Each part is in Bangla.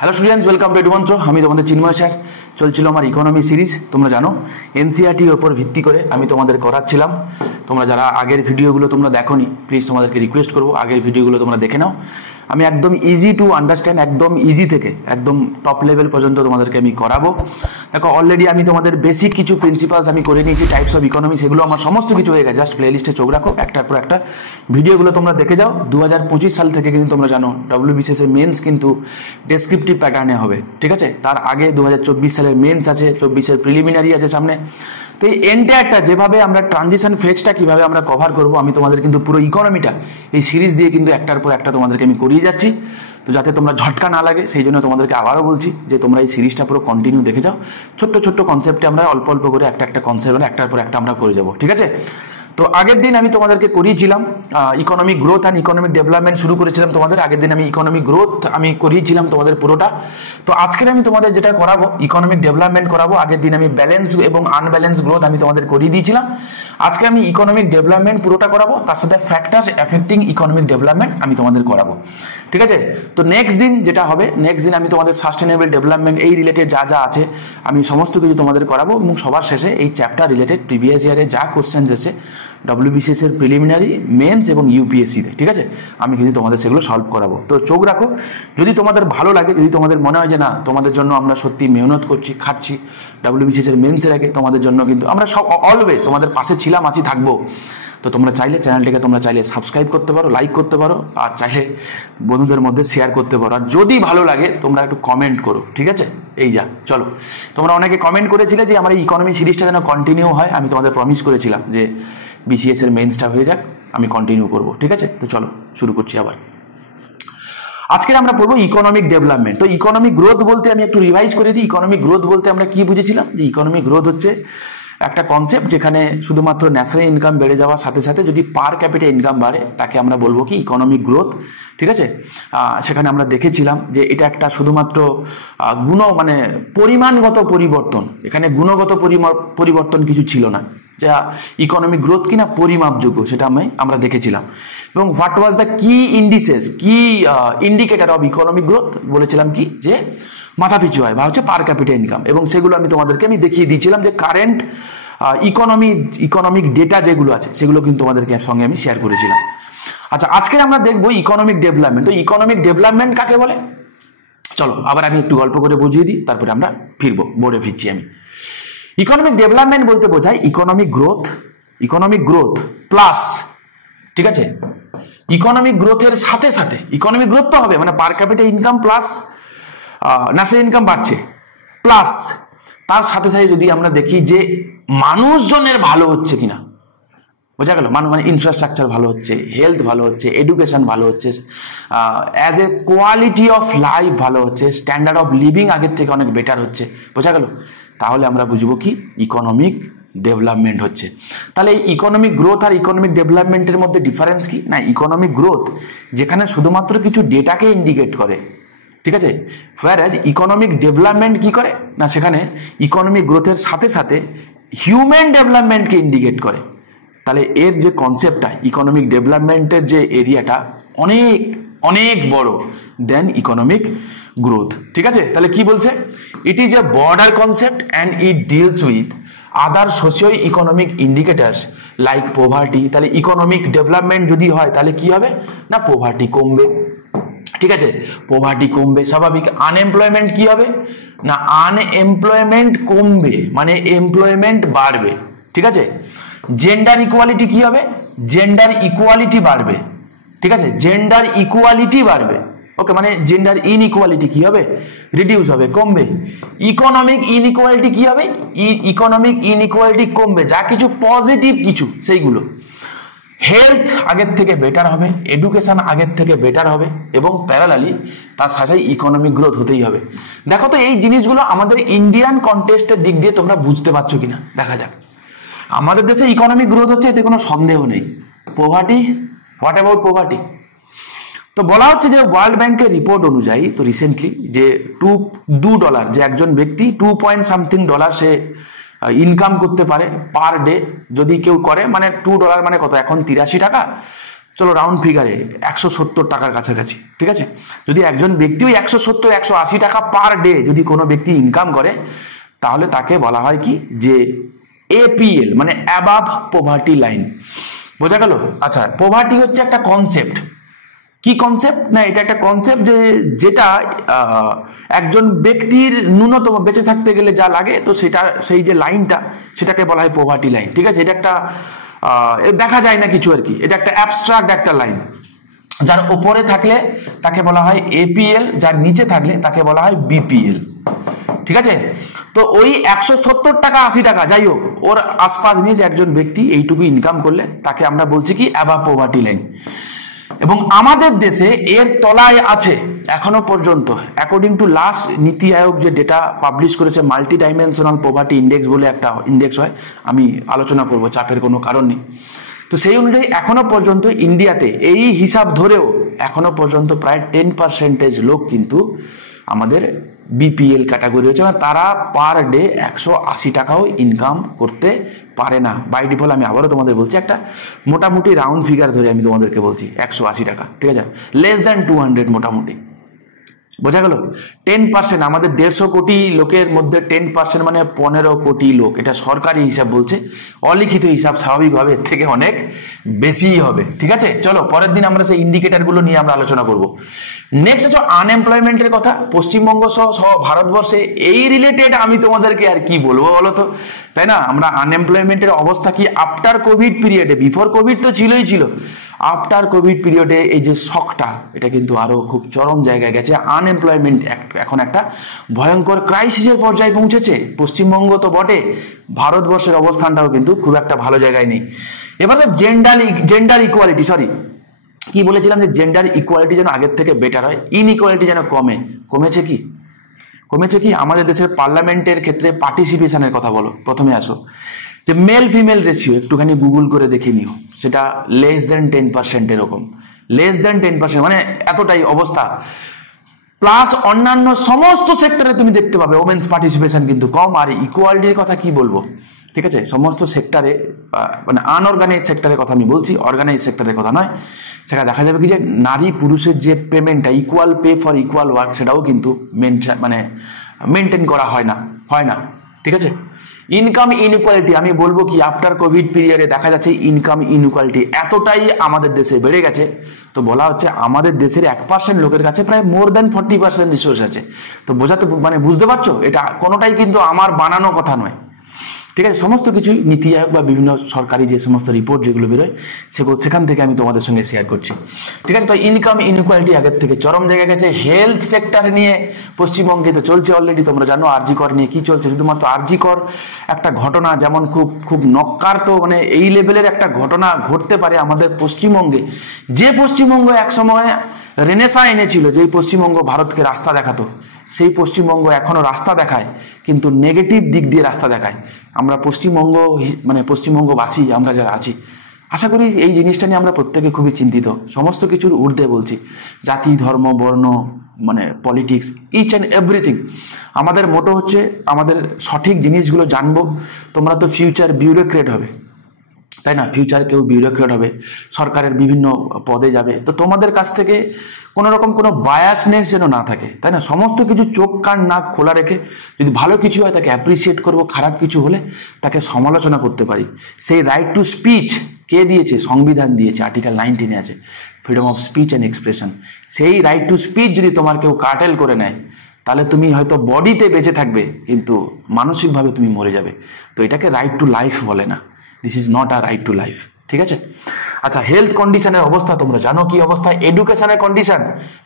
Hello students, welcome to Edumantra. আমি তোমাদের চিন্ময় স্যার। চলছিল আমার ইকোনমি সিরিজ। তোমরা জানো এনসিইআরটির ওপর ভিত্তি করে আমি তোমাদের করাচ্ছিলাম। তোমরা যারা আগের ভিডিওগুলো তোমরা দেখোনি, প্লিজ তোমাদেরকে রিকোয়েস্ট করবো আগের ভিডিওগুলো তোমরা দেখে নাও। আমি একদম ইজি টু আন্ডারস্ট্যান্ড, একদম ইজি থেকে একদম টপ লেভেল পর্যন্ত তোমাদেরকে আমি করাবো। দেখো, অলরেডি আমি তোমাদের বেসিক কিছু প্রিন্সিপালস আমি করে নিয়েছি, টাইপস অফ ইকোনমি, সেগুলো আমার সমস্ত কিছু হয়ে গেছে। জাস্ট প্লে লিস্টে চোখ রাখো, একটার পর একটা ভিডিওগুলো তোমরা দেখে যাও। 2025 সাল থেকে কিন্তু তোমরা জানো WBCS এর মেন্স কিন্তু ডেসক্রিপটিভ প্যাটার্নে হবে, ঠিক আছে? তার আগে 2024 সালের মেন্স আছে, 24-এর প্রিলিমিনারি আছে সামনে। তো এই এন্টায়ারটা যেভাবে আমরা ট্রানজিশন ফেজটা কিভাবে আমরা কভার করব, আমি তোমাদের কিন্তু পুরো ইকোনমিটা এই সিরিজ দিয়ে কিন্তু একটার পর একটা তোমাদেরকে আমি করিয়ে যাচ্ছি। তো যাতে তোমরা ঝটকা না লাগে সেই জন্য তোমাদেরকে আবারও বলছি যে তোমরা এই সিরিজটা পুরো কন্টিনিউ দেখে যাও। ছোট্ট ছোট্ট কনসেপ্টে আমরা অল্প অল্প করে একটা কনসেপ্ট একটার পর একটা আমরা করে যাবো, ঠিক আছে? তো আগের দিন আমি তোমাদেরকে করিয়েছিলাম economic growth and economic development শুরু করেছিলাম তোমাদের। আগের দিন আমি ইকোনমিক গ্রোথ আমি করিয়েছিলাম তোমাদের পুরোটা। তো আজকের আমি তোমাদের যেটা করাবো ইকোনমিক ডেভেলপমেন্ট করাবো। আগের দিন আমি ব্যালেন্স এবং আনব্যালেন্স গ্রোথ আমি তোমাদের করিয়ে দিয়েছিলাম। আজকে আমি ইকোনমিক ডেভেলপমেন্ট পুরোটা করাবো, তার সাথে ফ্যাক্টরস এফেক্টিং ইকোনমিক ডেভেলপমেন্ট আমি তোমাদের করাবো, ঠিক আছে? তো নেক্সট দিন যেটা হবে, নেক্সট দিন আমি তোমাদের সাস্টেনেবল ডেভেলপমেন্ট এই রিলেটেড যা যা আছে আমি সমস্ত কিছু তোমাদের করাবো। এবং সবার শেষে এই চ্যাপ্টার রিলেটেড প্রিভিয়াস ইয়ারে যা কোশ্চেন্স এসে WBCS এর প্রিলিমিনারি, মেন্স এবং ইউপিএসসিতে, ঠিক আছে, আমি কিন্তু তোমাদের সেগুলো সলভ করাবো। তো চোখ রাখো। যদি তোমাদের ভালো লাগে, যদি তোমাদের মনে হয় যে না তোমাদের জন্য আমরা সত্যি মেহনত করছি, খাচ্ছি WBCS এর মেন্সের আগে, তোমাদের জন্য কিন্তু আমরা সব অলওয়েজ তোমাদের পাশে ছিলাম, আছি, থাকবো। তো তোমরা চাইলে চ্যানেলটিকে তোমরা চাইলে সাবস্ক্রাইব করতে পারো, লাইক করতে পারো, আর চাইলে বন্ধুদের মধ্যে শেয়ার করতে পারো। আর যদি ভালো লাগে তোমরা একটু কমেন্ট করো, ঠিক আছে? এই যা, চলো। তোমরা অনেকে কমেন্ট করেছিলে যে আমার এই ইকোনমি সিরিজটা যেন কন্টিনিউ হয়। আমি তোমাদের প্রমিস করেছিলাম যে BCS এর মেন্সটা হয়ে যাক, আমি কন্টিনিউ করবো, ঠিক আছে? তো চলো শুরু করছি আবার। আজকে আমরা পড়বো ইকোনমিক ডেভেলপমেন্ট। তো ইকোনমিক গ্রোথ বলতে আমি একটু রিভাইজ করে দিই। ইকোনমিক গ্রোথ বলতে আমরা কি বুঝেছিলাম? যে ইকোনমিক গ্রোথ হচ্ছে একটা কনসেপ্ট যেখানে শুধুমাত্র ন্যাশনাল ইনকাম বেড়ে যাওয়ার সাথে সাথে যদি পার ক্যাপিটা ইনকাম বাড়ে, তাকে আমরা বলবো কি ইকোনমিক গ্রোথ, ঠিক আছে? সেখানে আমরা দেখেছিলাম যে এটা একটা শুধুমাত্র মানে পরিমাণগত পরিবর্তন, এখানে গুণগত পরিবর্তন কিছু ছিল না। যা ইকোনমিক গ্রোথ কিনা পরিমাপযোগ্য সেটা আমরা দেখেছিলাম। এবং হোয়াট ওয়াজ দ্য কি ইন্ডিসেস, কি ইন্ডিকেটর অফ ইকোনমিক গ্রোথ বলেছিলাম কি, যে মাথাপিছু আয় বা হচ্ছে পার ক্যাপিটা ইনকাম। এবং সেগুলো আমি তোমাদেরকে দেখিয়ে দিয়েছিলাম যে কারেন্ট ইকোনমিক ডেটা যেগুলো আছে সেগুলো কিন্তু তোমাদেরকে সঙ্গে আমি শেয়ার করেছিলাম। আচ্ছা, আজকে আমরা দেখবো ইকোনমিক ডেভেলপমেন্ট। তো ইকোনমিক ডেভেলপমেন্ট কাকে বলে চলো আবার আমি একটু গল্প করে বুঝিয়ে দিই, তারপরে আমরা ফিরবো, বোর্ডে ফিরছি আমি। ইকোনমিক ডেভেলপমেন্ট বলতে বোঝায় ইকোনমিক গ্রোথ প্লাস, ঠিক আছে, ইকোনমিক গ্রোথের সাথে সাথে ইকোনমিক গ্রোথ তো হবে মানে পার capital income plus national income বাড়ছে, প্লাস তার সাথে সাথে যদি আমরা দেখি যে মানুষজনের ভালো হচ্ছে কিনা, বোঝা গেল? মানে ইনফ্রাস্ট্রাকচার ভালো হচ্ছে, হেলথ ভালো হচ্ছে, এডুকেশন ভালো হচ্ছে, as a quality of life ভালো হচ্ছে, স্ট্যান্ডার্ড অফ লিভিং আগের থেকে অনেক বেটার হচ্ছে, বোঝা গেল? তাহলে আমরা বুঝবো কি ইকোনমিক ডেভেলপমেন্ট হচ্ছে। তাহলে এই ইকোনমিক গ্রোথ আর ইকোনমিক ডেভেলপমেন্টের মধ্যে ডিফারেন্স কি? না, ইকোনমিক গ্রোথ যেখানে শুধুমাত্র কিছু ডেটাকে ইন্ডিকেট করে, ঠিক আছে, whereas ইকোনমিক ডেভেলপমেন্ট কি করে না, সেখানে ইকোনমিক গ্রোথের সাথে সাথে হিউম্যান ডেভেলপমেন্টকে ইন্ডিকেট করে। তাহলে এর যে কনসেপ্টটা, ইকোনমিক ডেভেলপমেন্টের যে এরিয়াটা অনেক অনেক বড় দেন ইকোনমিক গ্রোথ, ঠিক আছে? তাহলে কি বলছে? It is a border concept and it deals with other socio economic indicators like poverty. তাহলে ইকোনমিক ডেভেলপমেন্ট যদি হয় তাহলে কি হবে না, পোভার্টি কমবে, ঠিক আছে? পোভার্টি কমবে স্বাভাবিক। আনএমপ্লয়মেন্ট কি হবে না, আনএমপ্লয়মেন্ট কমবে মানে এমপ্লয়মেন্ট বাড়বে, ঠিক আছে? জেন্ডার ইকুয়ালিটি কি হবে, জেন্ডার ইকুয়ালিটি বাড়বে, ঠিক আছে? জেন্ডার ইকুয়ালিটি বাড়বে, ওকে, মানে জেন্ডার ইনইকুয়ালিটি কি হবে, রিডিউস হবে, কমবে। ইকোনমিক ইনইকুয়ালিটি কি হবে, ইকোনমিক ইনইকুয়ালিটি কমবে, যা কিছু পজিটিভ কিছু সেইগুলো। হেলথ আগের থেকে বেটার হবে, এডুকেশন আগের থেকে বেটার হবে, এবং প্যারালালি তার সাথে ইকোনমিক গ্রোথ হতেই হবে। দেখো তো এই জিনিসগুলো আমাদের ইন্ডিয়ান কন্টেক্সটের দিক দিয়ে তোমরা বুঝতে পারছো কিনা দেখা যাক। আমাদের দেশে ইকোনমিক গ্রোথ হচ্ছে, এতে কোনো সন্দেহ নেই। Poverty, what about poverty? তো বলা হচ্ছে যে ওয়ার্ল্ড ব্যাংকের রিপোর্ট অনুযায়ী, তো রিসেন্টলি যে $2 যে একজন ব্যক্তি $2.something সে ইনকাম করতে পারে পার ডে, যদি কেউ করে, মানে $2 মানে কত, এখন 83 টাকা, চলো রাউন্ড ফিগারে 170 টাকার কাছাকাছি, ঠিক আছে। যদি একজন ব্যক্তি ওই 170-180 টাকা পার ডে যদি কোনো ব্যক্তি ইনকাম করে, তাহলে তাকে বলা হয় কি যে এপিএল, মানে অ্যাবাভ পভার্টি লাইন। বোঝা গেল? আচ্ছা, পভার্টি হচ্ছে একটা কনসেপ্ট। কি কনসেপ্ট? না, এটা একটা কনসেপ্ট যেটা একজন ব্যক্তির ন্যূনতম বেঁচে থাকতে গেলে যা লাগে, তো সেটা সেই যে লাইনটা, সেটাকে বলা হয় পভার্টি লাইন, ঠিক আছে। এটা একটা দেখা যায় না কিছু আর কি, এটা একটা অ্যাবস্ট্রাক্ট একটা লাইন। যার উপরে থাকলে তাকে বলা হয় এপিএল, যার নিচে থাকলে তাকে বলা হয় বিপিএল, ঠিক আছে। তো ওই 170 টাকা 80 টাকা যাই হোক, ওর আশপাশ নিয়ে যে একজন ব্যক্তি এইটুকু ইনকাম করলে তাকে আমরা বলছি কি অ্যাবাভ পভার্টি লাইন। এবং আমাদের দেশে এর তলায় আছে এখনো পর্যন্ত, অ্যাকর্ডিং টু লাস্ট নীতি আয়োগ যে ডেটা পাবলিশ করেছে, মাল্টি ডাইমেনশনাল পভার্টি ইন্ডেক্স বলে একটা ইন্ডেক্স হয়, আমি আলোচনা করব, চাপের কোনো কারণ নেই। তো সেই অনুযায়ী এখনো পর্যন্ত ইন্ডিয়াতে এই হিসাব ধরেও এখনো পর্যন্ত প্রায় 10% লোক কিন্তু আমাদের বিপিএল ক্যাটাগরি হচ্ছে, মানে তারা পার ডে 180 টাকাও ইনকাম করতে পারে না বাই ডিফল্ট। আমি আবারও তোমাদের বলছি, একটা মোটামুটি রাউন্ড ফিগার ধরে আমি তোমাদেরকে বলছি 180 টাকা, ঠিক আছে, লেস দ্যান 200 মোটামুটি। বোঝা গেল? 10%, আমাদের 150 কোটি লোকের মধ্যে 10% মানে 15 কোটি লোক, এটা সরকারি হিসাব বলছে, অলিখিত হিসাব স্বাভাবিকভাবে এর থেকে অনেক বেশিই হবে, ঠিক আছে। চলো পরের দিন আমরা সেই ইন্ডিকেটারগুলো নিয়ে আমরা আলোচনা করব। নেক্সট হচ্ছে আনএমপ্লয়মেন্টের কথা। পশ্চিমবঙ্গ সহ ভারতবর্ষে এই রিলেটেড আমি তোমাদেরকে আর কি বলবো বলো তো, তাই না? আমরা আনএমপ্লয়মেন্টের অবস্থা কি আফটার কোভিড পিরিয়ডে, বিফোর কোভিড তো ছিল, আফটার কোভিড পিরিয়ডে এই যে শকটা, এটা কিন্তু আরো খুব চরম জায়গায় গেছে। আনএমপ্লয়মেন্ট এখন একটা ভয়ঙ্কর ক্রাইসিসের পর্যায়ে পৌঁছেছে। পশ্চিমবঙ্গ তো বটে, ভারতবর্ষের অবস্থানটাও কিন্তু খুব একটা ভালো জায়গায় নেই। এবারে জেন্ডার ইকুয়ালিটি, কি বলেছিলাম যে জেন্ডার ইকুয়ালিটি যেন আগের থেকে বেটার হয়, ইনইকুয়ালিটি যেন কমেছে কি আমাদের দেশের পার্লামেন্টের ক্ষেত্রে পার্টিসিপেশনের কথা বলো, প্রথমে আসো যে মেল ফিমেল রেশিও একটুখানি গুগল করে দেখে নিও, সেটা লেস দেন 10%, এরকম লেস দেন 10%, মানে এতটাই অবস্থা। প্লাস অন্যান্য সমস্ত সেক্টরে তুমি দেখতে পাবে ওমেন্স পার্টিসিপেশন কিন্তু কম। আর ইকুয়ালিটির কথা কি বলবো, ঠিক আছে, সমস্ত সেক্টরে, মানে আনঅর্গানাইজ সেক্টরের কথা আমি বলছি, অর্গানাইজ সেক্টরের কথা নয়। সেটা দেখা যাবে কি যে নারী পুরুষের যে পেমেন্টটা, equal pay for equal work, সেটাও কিন্তু মেনটেন করা হয় না, ঠিক আছে। ইনকাম ইনইকুয়ালিটি, আমি বলবো কি আফটার কোভিড পিরিয়ডে দেখা যাচ্ছে ইনকাম ইনইকুয়ালিটি এতটাই আমাদের দেশে বেড়ে গেছে, তো বলা হচ্ছে আমাদের দেশের 1% লোকের কাছে প্রায় মোর দ্যান 40% রিসোর্স আছে। তো বুঝতে পারছো, এটা কোনোটাই কিন্তু আমার বানানো কথা নয়, ঠিক আছে। সমস্ত কিছুই নীতি আয়োগ বা বিভিন্ন সরকারি যে সমস্ত রিপোর্ট যেগুলো বেরোয়, সেখান থেকে আমি তোমাদের সঙ্গে শেয়ার করছি, ঠিক আছে। তো ইনকাম ইনইকুয়ালিটি আগের থেকে চরম জায়গায় গেছে। হেলথ সেক্টর নিয়ে পশ্চিমবঙ্গে তো চলছে অলরেডি, তোমরা জানো আরজি কর নিয়ে কি চলছে। শুধুমাত্র আরজি কর একটা ঘটনা যেমন খুব নক্কার, তো মানে এই লেভেলের একটা ঘটনা ঘটতে পারে আমাদের পশ্চিমবঙ্গে, যে পশ্চিমবঙ্গ একসময় রেনেসা এনেছিল, যেই পশ্চিমবঙ্গ ভারতকে রাস্তা দেখাতো, সেই পশ্চিমবঙ্গ এখনো রাস্তা দেখায়, কিন্তু নেগেটিভ দিক দিয়ে রাস্তা দেখায়। আমরা পশ্চিমবঙ্গবাসী আমরা যারা আছি, আশা করি এই জিনিসটা নিয়ে আমরা প্রত্যেকে খুবই চিন্তিত। সমস্ত কিছুর ঊর্ধ্বে বলছি, জাতি ধর্ম বর্ণ, মানে পলিটিক্স, ইচ অ্যান্ড এভরিথিং। আমাদের মোটো হচ্ছে আমাদের সঠিক জিনিসগুলো জানবো। তোমরা তো ফিউচার বিউরোক্রেট হবে, তাই না? ফিউচার কেউ বিউরোক্রেট হবে, সরকারের বিভিন্ন পদে যাবে, তো তোমাদের কাছ থেকে কোনো রকম কোনো বায়াসনেস যেন না থাকে, তাই না? সমস্ত কিছু চোখ কান নাক খোলা রেখে যদি ভালো কিছু হয় তাকে অ্যাপ্রিসিয়েট করবো, খারাপ কিছু হলে তাকে সমালোচনা করতে পারি। সেই রাইট টু স্পিচ কে দিয়েছে? সংবিধান দিয়েছে, আর্টিকেল 19 আছে, freedom of speech and expression. সেই রাইট টু স্পিচ যদি তোমার কেউ কার্টেল করে নেয়, তাহলে তুমি হয়তো বডিতে বেঁচে থাকবে কিন্তু মানসিকভাবে তুমি মরে যাবে। তো এটাকে রাইট টু লাইফ বলে না, this is not a right to life, ঠিক আছে। আচ্ছা, হেলথ কন্ডিশনের অবস্থা তোমরা জানো কি অবস্থা। এডুকেশনের condition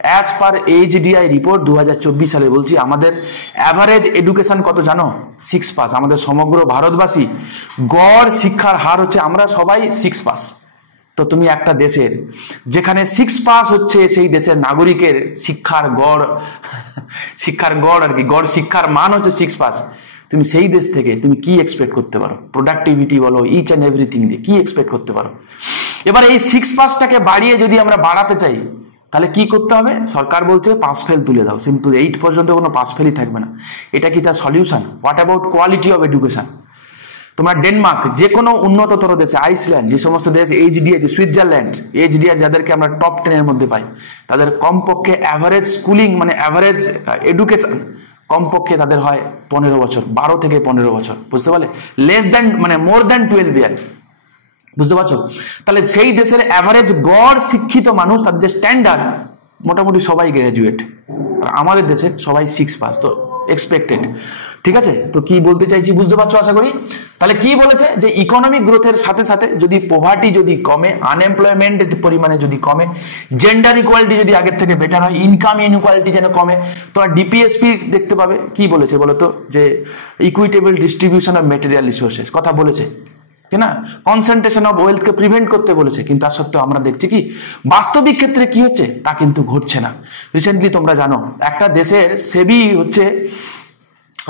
as per HDI report 2024 সালে বলছি, আমাদের অ্যাভারেজ এডুকেশন কত জানো? 6 পাস। আমাদের সমগ্র ভারতবাসী গড় শিক্ষার হার হচ্ছে, আমরা সবাই 6 পাস। তো তুমি একটা দেশের যেখানে 6 পাস হচ্ছে, সেই দেশের নাগরিকের শিক্ষার গড় আর কি, গড় শিক্ষার মান হচ্ছে 6 পাস। তুমি সেই দেশ থেকে তুমি কি এক্সপেক্ট করতে পারো? প্রোডাক্টিভিটি বলো, ইচ অ্যান্ড এভরিথিং দিয়ে কি এক্সপেক্ট করতে পারো? এবার এই 6 পাসটাকে বাড়িয়ে যদি আমরা বাড়াতে চাই, তাহলে কি করতে হবে? সরকার বলছে পাস ফেল তুলে দাও, সিম্পল 8 পর্যন্ত কোনো পাস ফেলই থাকবে না। এটা কি তার solution? What about quality of education? তোমরা ডেনমার্ক, যে কোনো উন্নততর দেশে, আইসল্যান্ড, যে সমস্ত দেশ, এইচডিআই, সুইজারল্যান্ড, এইচডিআই যাদেরকে আমরা টপ 10 এর মধ্যে পাই, তাদের কমপক্ষে অ্যাভারেজ স্কুলিং মানে অ্যাভারেজ এডুকেশন কমপক্ষে তাদের হয় 15 বছর, 12 থেকে 15 বছর, বুঝতে পারলে? লেস দ্যান মানে মোর দ্যান 12 ইয়ার, বুঝতে পারছো? তাহলে সেই দেশের অ্যাভারেজ গড় শিক্ষিত মানুষ, তাদের যে স্ট্যান্ডার্ড, মোটামুটি সবাই গ্রাজুয়েট, আর আমাদের দেশে সবাই 6 পাস, তো এক্সপেক্টেড। ঠিক আছে, তো কি বলতে চাইছি বুঝতে পারছো আশা করি। তাহলে কি বলেছে যে ইকোনমিক গ্রোথের সাথে সাথে যদি পভার্টি যদি কমে, আনএমপ্লয়মেন্ট পরিমাণে যদি কমে, জেন্ডার ইকুয়ালিটি যদি আগের থেকে বেটার হয়, ইনকাম ইনইকুয়ালিটি যেন কমে, তোমার ডিপিএসপি দেখতে পাবে। কি বলেছে বলতো? যে equitable distribution of material resources কথা বলেছে, না কনসেন্ট্রেশন অফ ওয়েলথকে প্রিভেন্ট করতে বলেছে। কিন্তু তার সত্ত্বেও আমরা দেখছি কি বাস্তবিক ক্ষেত্রে কি হচ্ছে, তা কিন্তু ঘটছে না। রিসেন্টলি তোমরা জানো একটা দেশের সেবি হচ্ছে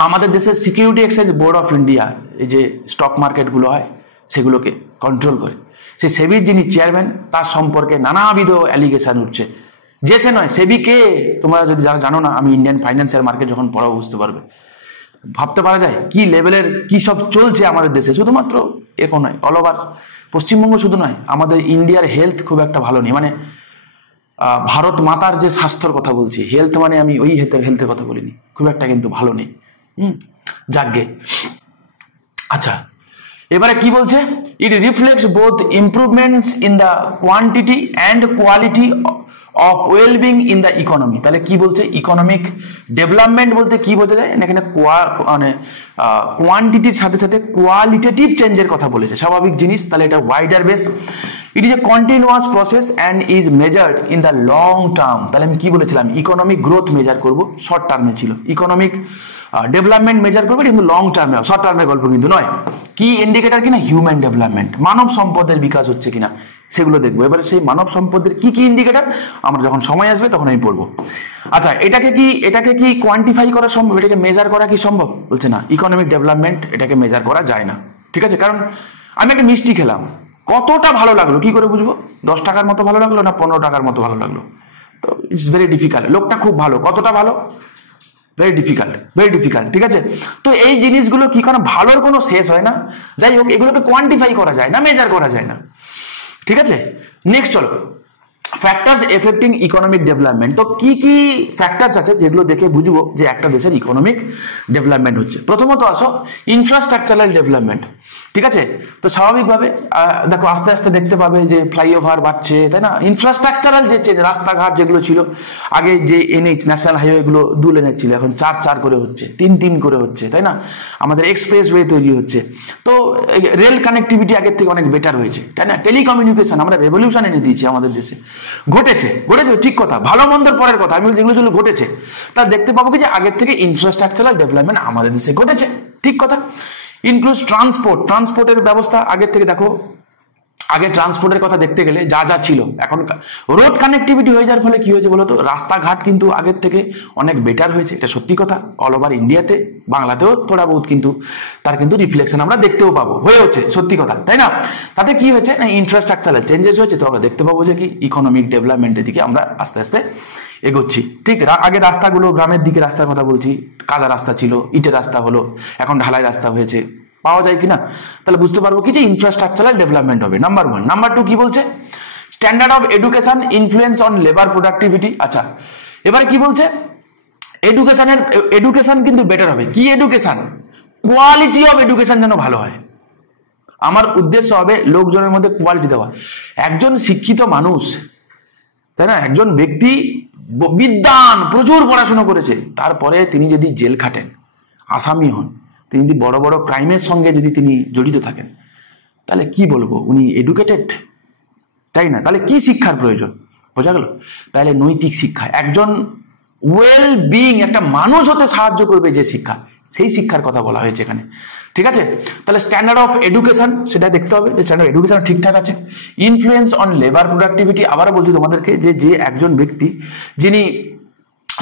আমাদের দেশের security exchange board of India, এই যে স্টক মার্কেটগুলো হয় সেগুলোকে কন্ট্রোল করে, সেই সেবির যিনি চেয়ারম্যান তার সম্পর্কে নানাবিধ অ্যালিগেশন উঠছে। যে সে নয়, সেবি কে তোমরা যদি যারা জানো না, আমি ইন্ডিয়ান ফাইন্যান্সিয়াল মার্কেট যখন পড়াবো বুঝতে পারবে। ভাবতে পারা যায় কি লেভেলের কি সব চলছে আমাদের দেশে, শুধুমাত্র এখন নয়, অল ওভার পশ্চিমবঙ্গ শুধু নয়, আমাদের ইন্ডিয়ার হেলথ খুব একটা ভালো নেই। মানে ভারত মাতার যে স্বাস্থ্যর কথা বলছি, হেলথ মানে আমি ওই হেলথের কথা বলিনি, খুব একটা কিন্তু ভালো নেই। যাকগে, আচ্ছা এবারে কি বলছে, ইট reflects both improvements in the quantity and quality of wellbeing in the economy. তাহলে কি বলছে, ইকোনমিক ডেভেলপমেন্ট বলতে কি বোঝা যায়, এখানে মানে কোয়ান্টিটির সাথে সাথে কোয়ালিটেটিভ চেঞ্জের কথা বলেছে, স্বাভাবিক জিনিস। তাহলে এটা wider base, it is a continuous process and is measured in the long term. তাহলে আমি কি বলেছিলাম, ইকোনমিক গ্রোথ মেজার করবো, শর্ট টার্মে ছিল, ইকোনমিক ডেভেলপমেন্ট মেজার করবে কিন্তু লং টার্মে, শর্ট টার্মের গল্প কিন্তু নয়। কি ইন্ডিকেটর কিনা, হিউম্যান ডেভেলপমেন্ট, মানব সম্পদের বিকাশ হচ্ছে কিনা সেগুলো দেখবো। এবারে সেই মানব সম্পদের কি কি ইন্ডিকেটর আমরা যখন সময় আসবে তখন আমি পড়বো। আচ্ছা এটাকে কি কোয়ান্টিফাই করা সম্ভব, এটাকে মেজার করা কি সম্ভব? বলছে না, ইকোনমিক ডেভেলপমেন্ট এটাকে মেজার করা যায় না। ঠিক আছে, কারণ আমি একটা মিষ্টি খেলাম, কতটা ভালো লাগলো কি করে বুঝবো? 10 টাকার মতো ভালো লাগলো না 15 টাকার মতো ভালো লাগলো? তো ইটস ভেরি ডিফিকাল্ট। লোকটা খুব ভালো, কতটা ভালো? Very difficult, very difficult. ঠিক আছে, তো এই জিনিসগুলো কি, কারণ ভালোর কোনো শেষ হয় না। যাই হোক, এগুলোকে কোয়ান্টিফাই করা যায় না, মেজার করা যায় না। ঠিক আছে, নেক্সট চলো, ফ্যাক্টরস এফেক্টিং ইকোনমিক ডেভেলপমেন্ট। তো কি কি ফ্যাক্টরস আছে যেগুলো দেখে বুঝবো যে একটা দেশের ইকোনমিক ডেভেলপমেন্ট হচ্ছে? প্রথমত আসো ইনফ্রাস্ট্রাকচারাল ডেভেলপমেন্ট। ঠিক আছে, তো স্বাভাবিকভাবে দেখো আস্তে আস্তে দেখতে পাবে যে ফ্লাইওভার বাড়ছে, তাই না? ইনফ্রাস্ট্রাকচারাল যে রাস্তাঘাট যেগুলো ছিল আগে, যে এনএইচ ন্যাশনাল হাইওয়েগুলো 2 লেনের ছিল, এখন 4 করে হচ্ছে, 3 করে হচ্ছে, তাই না? আমাদের এক্সপ্রেস ওয়ে তৈরি হচ্ছে, তো রেল কানেক্টিভিটি আগের থেকে অনেক বেটার হয়েছে, তাই না? টেলিকমিউনিকেশন আমরা রেভলিউশন এনে দিয়েছি আমাদের দেশে, ঘটেছে ঠিক কথা, ভালো মন্দের পরের কথা, আমি যেগুলো যেগুলো ঘটেছে তা দেখতে পাবো কি যে আগের থেকে ইনফ্রাস্ট্রাকচারাল ডেভেলপমেন্ট আমাদের দেশে ঘটেছে, ঠিক কথা। ইনক্লুড ট্রান্সপোর্টের ব্যবস্থা আগের থেকে দেখো, আগে ট্রান্সপোর্টের কথা দেখতে গেলে যা যা ছিল, এখন রোড কানেক্টিভিটি হয়ে যাওয়ার ফলে কি হয়েছে বলতো, রাস্তাঘাট কিন্তু আগের থেকে অনেক বেটার হয়েছে, এটা সত্যি কথা। অল ওভার ইন্ডিয়াতে, বাংলাতেও থোড়া বহুত কিন্তু তার কিন্তু রিফ্লেকশন আমরা দেখতেও পাবো, হয়ে হচ্ছে, সত্যি কথা, তাই না? তাতে কি হয়েছে না, ইনফ্রাস্ট্রাকচারাল চেঞ্জেস হয়েছে, তো আমরা দেখতে পাবো যে কি ইকোনমিক ডেভেলপমেন্টের দিকে আমরা আস্তে আস্তে এগোচ্ছি। ঠিক, আগে রাস্তাগুলো, গ্রামের দিকে রাস্তার কথা বলছি, কাদা রাস্তা ছিল, ইটের রাস্তা হলো, এখন ঢালাই রাস্তা হয়েছে, পাওয়া যায় কিনা, তাহলে বুঝতে পারবো কি যে ইনফ্রাস্ট্রাকচারাল ডেভেলপমেন্ট হবে, নাম্বার 1। নাম্বার 2 কি বলছে, standard of education influence on labour productivity. আচ্ছা এবারে কি বলছে, এডুকেশন কিন্তু বেটার হবে। কি এডুকেশন? কোয়ালিটি অফ এডুকেশন যেন ভালো হয়। আমার উদ্দেশ্য হবে লোকজনের মধ্যে কোয়ালিটি দেওয়া। একজন শিক্ষিত মানুষ, তাই না, একজন ব্যক্তি বিদ্বান, প্রচুর পড়াশোনা করেছে, তারপরে তিনি যদি জেল খাটেন, আসামি হন, তিনি যদি বড় বড় ক্রাইমের সঙ্গে যদি তিনি জড়িত থাকেন, তাহলে কি বলবো, উনি এডুকেটেড, তাই না? তাহলে কি শিক্ষার প্রয়োজন, বোঝা গেল? তাহলে নৈতিক শিক্ষা, একজন ওয়েল বিইং, একটা মানুষ হতে সাহায্য করবে যে শিক্ষা, সেই শিক্ষার কথা বলা হয়েছে এখানে। ঠিক আছে, তাহলে স্ট্যান্ডার্ড অফ এডুকেশন সেটা দেখতে হবে যে স্ট্যান্ডার্ড এডুকেশন ঠিকঠাক আছে। ইনফ্লুয়েন্স অন লেবার প্রোডাক্টিভিটি, আবার বলছি তোমাদেরকে যে একজন ব্যক্তি যিনি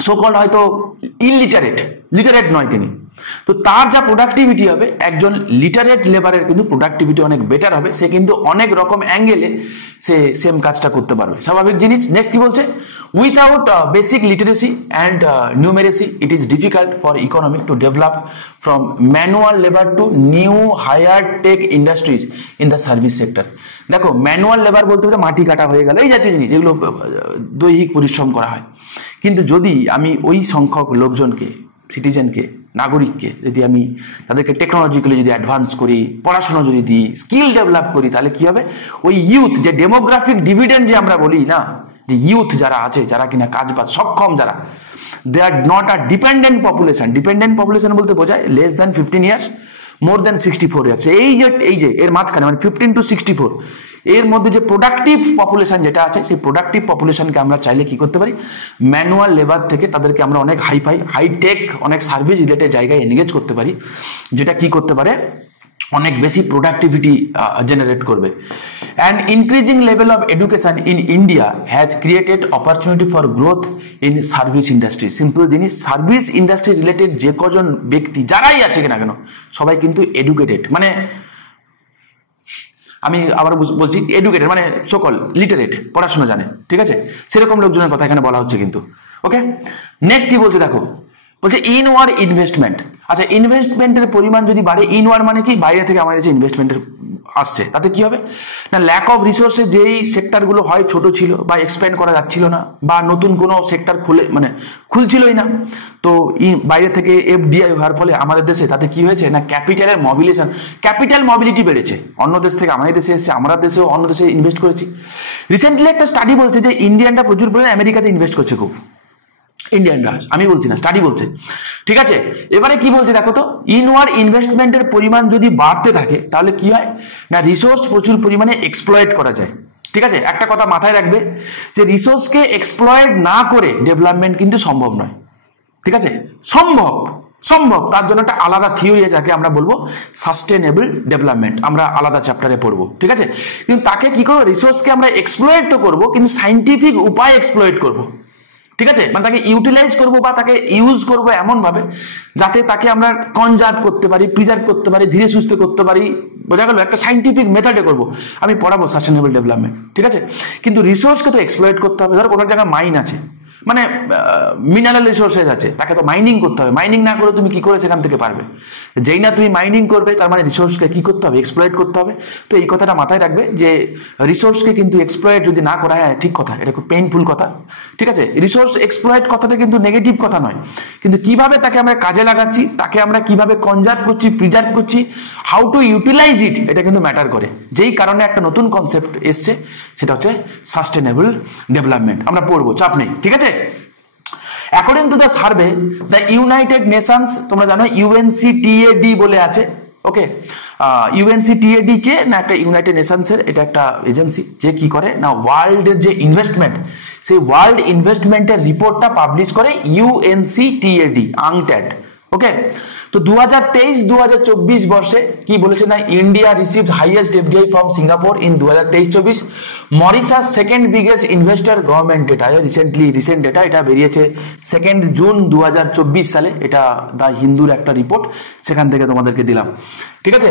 সকল হয়তো লিটারেট নয়, তিনি তো তার যা প্রোডাক্টিভিটি হবে একজন লিটারেট লেবারের কিন্তু প্রোডাক্টিভিটি অনেক বেটার হবে, সে কিন্তু অনেক রকম অ্যাঙ্গেলে সে সেম কাজটা করতে পারবে, স্বাভাবিক জিনিস। নেক্সট কি বলছে, without basic literacy and numeracy it is difficult for economy to develop from manual labour to new higher tech industries in the service sector. দেখো ম্যানুয়াল লেবার বলতে বলতে মাটি কাটা হয়ে গেল, এই জাতীয় জিনিস যেগুলো দৈহিক পরিশ্রম করা হয়। কিন্তু যদি আমি ওই সংখ্যক লোকজনকে, সিটিজেনকে, নাগরিককে যদি আমি তাদেরকে টেকনোলজিক্যালি যদি অ্যাডভান্স করি, পড়াশোনা যদি দিই, স্কিল ডেভেলপ করি, তাহলে কি হবে, ওই ইউথ যে ডেমোগ্রাফিক ডিভিডেন্ড যে আমরা বলি না, যে ইউথ যারা আছে, যারা কিনা কাজ বাজ সক্ষম, যারা they are not a dependent population. Dependent population বলতে বোঝায় less than 15 years, more than 64 years. এই যে এর মাঝখানে মানে 15 to 64 এর মধ্যে যে প্রোডাক্টিভ পপুলেশন যেটা আছে, সেই প্রোডাক্টিভ পপুলেশনকে আমরা চাইলে কি করতে পারি, ম্যানুয়াল লেবার থেকে তাদেরকে আমরা অনেক হাইটেক অনেক সার্ভিস রিলেটেড জায়গায় এনগেজ করতে পারি, যেটা কি করতে পারে, অনেক বেশি প্রোডাক্টিভিটি জেনারেট করবে। And increasing level of education in India has created opportunity for growth in service industry. Simple জিনিস, সার্ভিস ইন্ডাস্ট্রি রিলেটেড যে কজন ব্যক্তি যারাই আছে কিনা কেন, সবাই কিন্তু এডুকেটেড, মানে আমি আবার বলছি এডুকেটেড মানে সকল লিটারেট, পড়াশোনা জানে, ঠিক আছে, সেরকম লোকজনের কথা এখানে বলা হচ্ছে কিন্তু। ওকে, নেক্সট কি বলছে দেখো, বলছে ইনওয়ার্ড ইনভেস্টমেন্ট। আচ্ছা, ইনভেস্টমেন্টের পরিমাণ যদি বাড়ে, ইনওয়ার্ড মানে কি, বাইরে থেকে আমাদের যে ইনভেস্টমেন্টের আসছে, তাতে কি হবে না, ল্যাক অফ রিসোর্সে যেই সেক্টরগুলো হয় ছোট ছিল বা এক্সপ্যান্ড করা যাচ্ছিল না, বা নতুন কোনো সেক্টর খুলছিলই না, তো বাইরে থেকে এফডিআই হওয়ার ফলে আমাদের দেশে তাতে কি হয়েছে না, ক্যাপিটালের মবিলিশন, ক্যাপিটাল মোবিলিটি বেড়েছে, অন্য দেশ থেকে আমাদের দেশে এসেছে, আমরা দেশেও অন্য দেশে ইনভেস্ট করেছি। রিসেন্টলি একটা স্টাডি বলছে যে ইন্ডিয়ানরা প্রচুর পরিমাণে আমেরিকাতে ইনভেস্ট করছে খুব, ইন্ডিয়ানরা, আমি বলছি না, স্টাডি বলছে, ঠিক আছে। এবারে কি বলছে দেখো তো, ইনওয়ার্ড ইনভেস্টমেন্টের পরিমাণ যদি বাড়তে থাকে তাহলে কি হয় না, রিসোর্স প্রচুর পরিমাণে এক্সপ্লয়েট করা যায়, ঠিক আছে। একটা কথা মাথায় রাখবে যে রিসোর্সকে এক্সপ্লয়েট না করে ডেভেলপমেন্ট কিন্তু সম্ভব নয়, ঠিক আছে, সম্ভব, তার জন্য একটা আলাদা থিওরি যাকে আমরা বলবো সাস্টেনেবল ডেভেলপমেন্ট, আমরা আলাদা চ্যাপ্টারে পড়বো, ঠিক আছে। কিন্তু তাকে কি করবো, রিসোর্সকে আমরা এক্সপ্লয়েট তো করবো, কিন্তু সাইন্টিফিক উপায় এক্সপ্লয়েট করবো, ঠিক আছে, মানে তাকে ইউটিলাইজ করবো বা তাকে ইউজ করবো এমন ভাবে যাতে তাকে আমরা কনজার্ভ করতে পারি, প্রিজার্ভ করতে পারি, ধীরে সুস্থে করতে পারি, বোঝা গেল, একটা সাইন্টিফিক মেথডে করবো। আমি পড়াবো সাস্টেনেবল ডেভেলপমেন্ট, ঠিক আছে। কিন্তু রিসোর্সকে তো এক্সপ্লয়েট করতে হবে। ধরো কোনো জায়গায় মাইন আছে, মানে মিনারেল রিসোর্সেস আছে, তাকে তো মাইনিং করতে হবে, মাইনিং না করে তুমি কি করে সেখান থেকে পারবে, যেই না তুমি মাইনিং করবে তার মানে রিসোর্সকে কি করতে হবে, এক্সপ্লয়েট করতে হবে। তো এই কথাটা মাথায় রাখবে যে রিসোর্সকে কিন্তু এক্সপ্লয়েট যদি না করা হয়, ঠিক কথা, এটা খুব পেইনফুল কথা, ঠিক আছে। রিসোর্স এক্সপ্লয়েট কথাটা কিন্তু নেগেটিভ কথা নয়, কিন্তু কিভাবে তাকে আমরা কাজে লাগাচ্ছি, তাকে আমরা কিভাবে কনজার্ভ করছি, প্রিজার্ভ করছি, হাউ টু ইউটিলাইজ ইট, এটা কিন্তু ম্যাটার করে। যেই কারণে একটা নতুন কনসেপ্ট এসছে, সেটা হচ্ছে সাস্টেনেবল ডেভেলপমেন্ট, আমরা পড়বো, চাপ নেই, ঠিক আছে। According to the survey the United Nations, তোমরা জানো UNCTAD বলে আছে, ওকে। UNCTAD কে না, একটা ইউনাইটেড নেশনসের এটা একটা এজেন্সি, যে কি করে না, ওয়ার্ল্ডের যে ইনভেস্টমেন্ট, সেই ওয়ার্ল্ড ইনভেস্টমেন্টের রিপোর্টটা পাবলিশ করে UNCTAD, আংট্যাড, ওকে। তো 2023-2024 বর্ষে কি বলেছে না, India received highest FDI from Singapore in 2023-24, Mauritius second biggest investor, government data, recent data, এটা বেরিয়েছে 2 জুন 2024 সালে, এটা দা হিন্দুর একটা রিপোর্ট, সেখান থেকে তোমাদেরকে দিলাম, ঠিক আছে।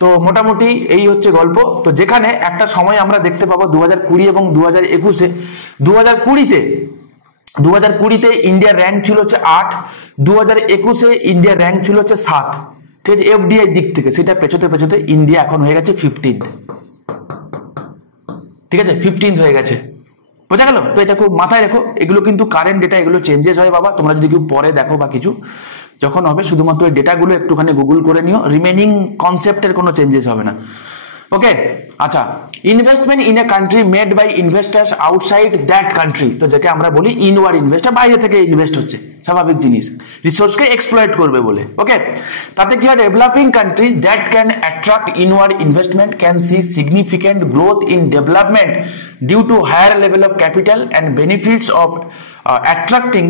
তো মোটামুটি এই হচ্ছে গল্প। তো যেখানে একটা সময় আমরা দেখতে পাবো 2020 এবং 2021-এ, 2020-তে ইন্ডিয়ার র্যাঙ্ক ছিল হচ্ছে 8, 2021-এ ইন্ডিয়ার র্যাঙ্ক ছিল হচ্ছে 7, ঠিক আছে, এফডিআই দিক থেকে। সেটা পেছোতে ইন্ডিয়া এখন হয়ে গেছে 15th, ঠিক আছে, 15th হয়ে গেছে, বোঝা গেল। তো এটা খুব মাথায় রেখো, এগুলো কিন্তু কারেন্ট ডেটা, এগুলো চেঞ্জেস হয় বাবা, তোমরা যদি কেউ পরে দেখো বা কিছু যখন হবে, শুধুমাত্র এই ডেটাগুলো একটুখানি গুগল করে নিও, রিমেনিং কনসেপ্টের কোনো চেঞ্জেস হবে না, ওকে। আচ্ছা, investment in a country made by investors outside that country, তো যেটা আমরা বলি ইনওয়ার্ড ইনভেস্টার, বাইরে থেকে ইনভেস্ট হচ্ছে, স্বাভাবিক জিনিস, রিসোর্সকে এক্সপ্লয়েট করবে বলে, ওকে। তাতে কি হয়, developing countries that can attract inward investment can see significant growth in development due to higher level of capital and benefits of attracting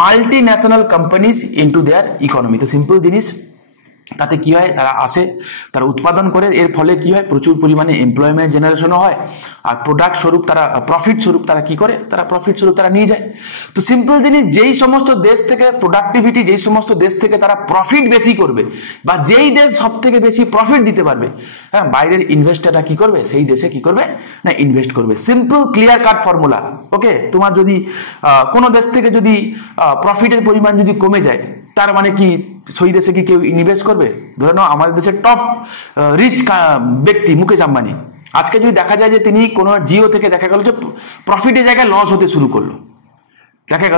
multinational companies into their economy. তো সিম্পল জিনিস, তাতে কি হয়, তারা আসে, তারা উৎপাদন করে, এর ফলে কি হয়, প্রচুর পরিমাণে এমপ্লয়মেন্ট জেনারেশনও হয়, আর প্রোডাক্ট স্বরূপ তারা প্রফিট স্বরূপ তারা কি করে, তারা প্রফিট স্বরূপ তারা নিয়ে যায়। তো সিম্পল জিনিস, যেই সমস্ত দেশ থেকে প্রোডাক্টিভিটি, যেই সমস্ত দেশ থেকে তারা প্রফিট বেশি করবে, বা যেই দেশ সব থেকে বেশি প্রফিট দিতে পারবে, হ্যাঁ, বাইরের ইনভেস্টাররা কি করবে, সেই দেশে কি করবে না, ইনভেস্ট করবে। Simple clear cut formula. Okay, তোমার যদি কোনো দেশ থেকে যদি প্রফিটের পরিমাণ যদি কমে যায়, তার মানে কি সেই দেশে কি কেউ ইনভেস্ট করবে? ধরে নাও আমাদের দেশের টপ রিচ ব্যক্তি মুকেশ আম্বানি, আজকে যদি দেখা যায় যে তিনি কোনো জিও থেকে দেখা গেল যে প্রফিটের জায়গায় লস হতে শুরু করলো, দেখা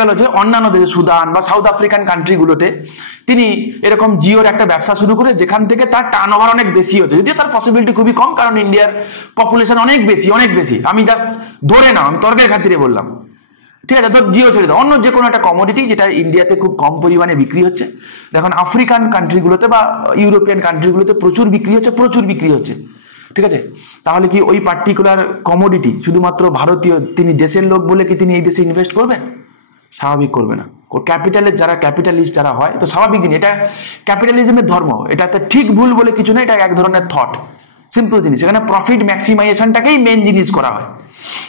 গেল যে অন্যান্য দেশে সুদান বা সাউথ আফ্রিকান কান্ট্রিগুলোতে তিনি এরকম জিওর একটা ব্যবসা শুরু করে, যেখান থেকে তার টার্ন ওভার অনেক বেশি হতো, যদিও তার পসিবিলিটি খুবই কম, কারণ ইন্ডিয়ার পপুলেশন অনেক বেশি। আমি জাস্ট ধরে নাও, আমি তর্কের খাতিরে বললাম, ঠিক আছে? তো জিও ছেড়ে দাও, অন্য যে কোনো একটা কমোডিটি যেটা ইন্ডিয়াতে খুব কম পরিমাণে বিক্রি হচ্ছে, দেখুন আফ্রিকান কান্ট্রিগুলোতে বা ইউরোপিয়ান কান্ট্রিগুলোতে প্রচুর বিক্রি হচ্ছে, ঠিক আছে? তাহলে কি ওই পার্টিকুলার কমোডিটি শুধুমাত্র ভারতীয়, তিনি দেশের লোক বলে কি তিনি এই দেশে ইনভেস্ট করবেন? স্বাভাবিক করবে না। ক্যাপিটালের যারা ক্যাপিটালিস্ট যারা হয়, তো স্বাভাবিক জিনিস, এটা ক্যাপিটালিজমের ধর্ম, এটাতে ঠিক ভুল বলে কিছু নেই, এটা এক ধরনের থট, সিম্পল জিনিস। এখানে প্রফিট ম্যাক্সিমাইজেশনটাকেই মেন জিনিস করা হয়,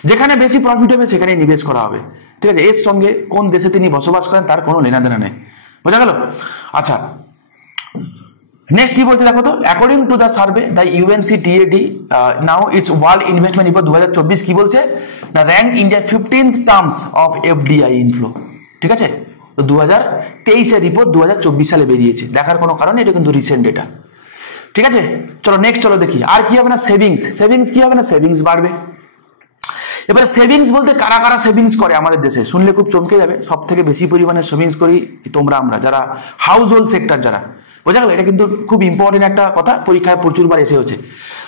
যেখানে বেশি প্রফিট হবে সেখানে নিবেশ করা হবে, ঠিক আছে? এর সঙ্গে কোন দেশে তিনি বসবাস করেন তার কোনো লেনাদেনা নেই, বোঝা গেল? আচ্ছা, নেক্সট কি বলছে দেখো তো, according to the survey the UNCTAD now it's world investment report 2024 কি বলছে না, rank India 15th terms of FDI inflow, ঠিক আছে? তো 2023 রিপোর্ট 2024 সালে বেরিয়েছে, দেখার কোনো কারণ, এটা কিন্তু রিসেন্ট ডেটা, ঠিক আছে? চলো নেক্সট, চলো দেখি আর কি হবে না, সেভিংস কি হবে না, সেভিংস বাড়বে। এবারে সেভিংস বলতে কারা কারা সেভিংস করে আমাদের দেশে, শুনলে খুব চমকে যাবে। সব থেকে বেশি পরিমাণে সেভিংস করি তোমরা, আমরা যারা হাউস হোল্ড সেক্টর, যারা, বোঝা গেল? এটা কিন্তু খুব ইম্পর্টেন্ট একটা কথা, পরীক্ষায় প্রচুরবার এসে হচ্ছে।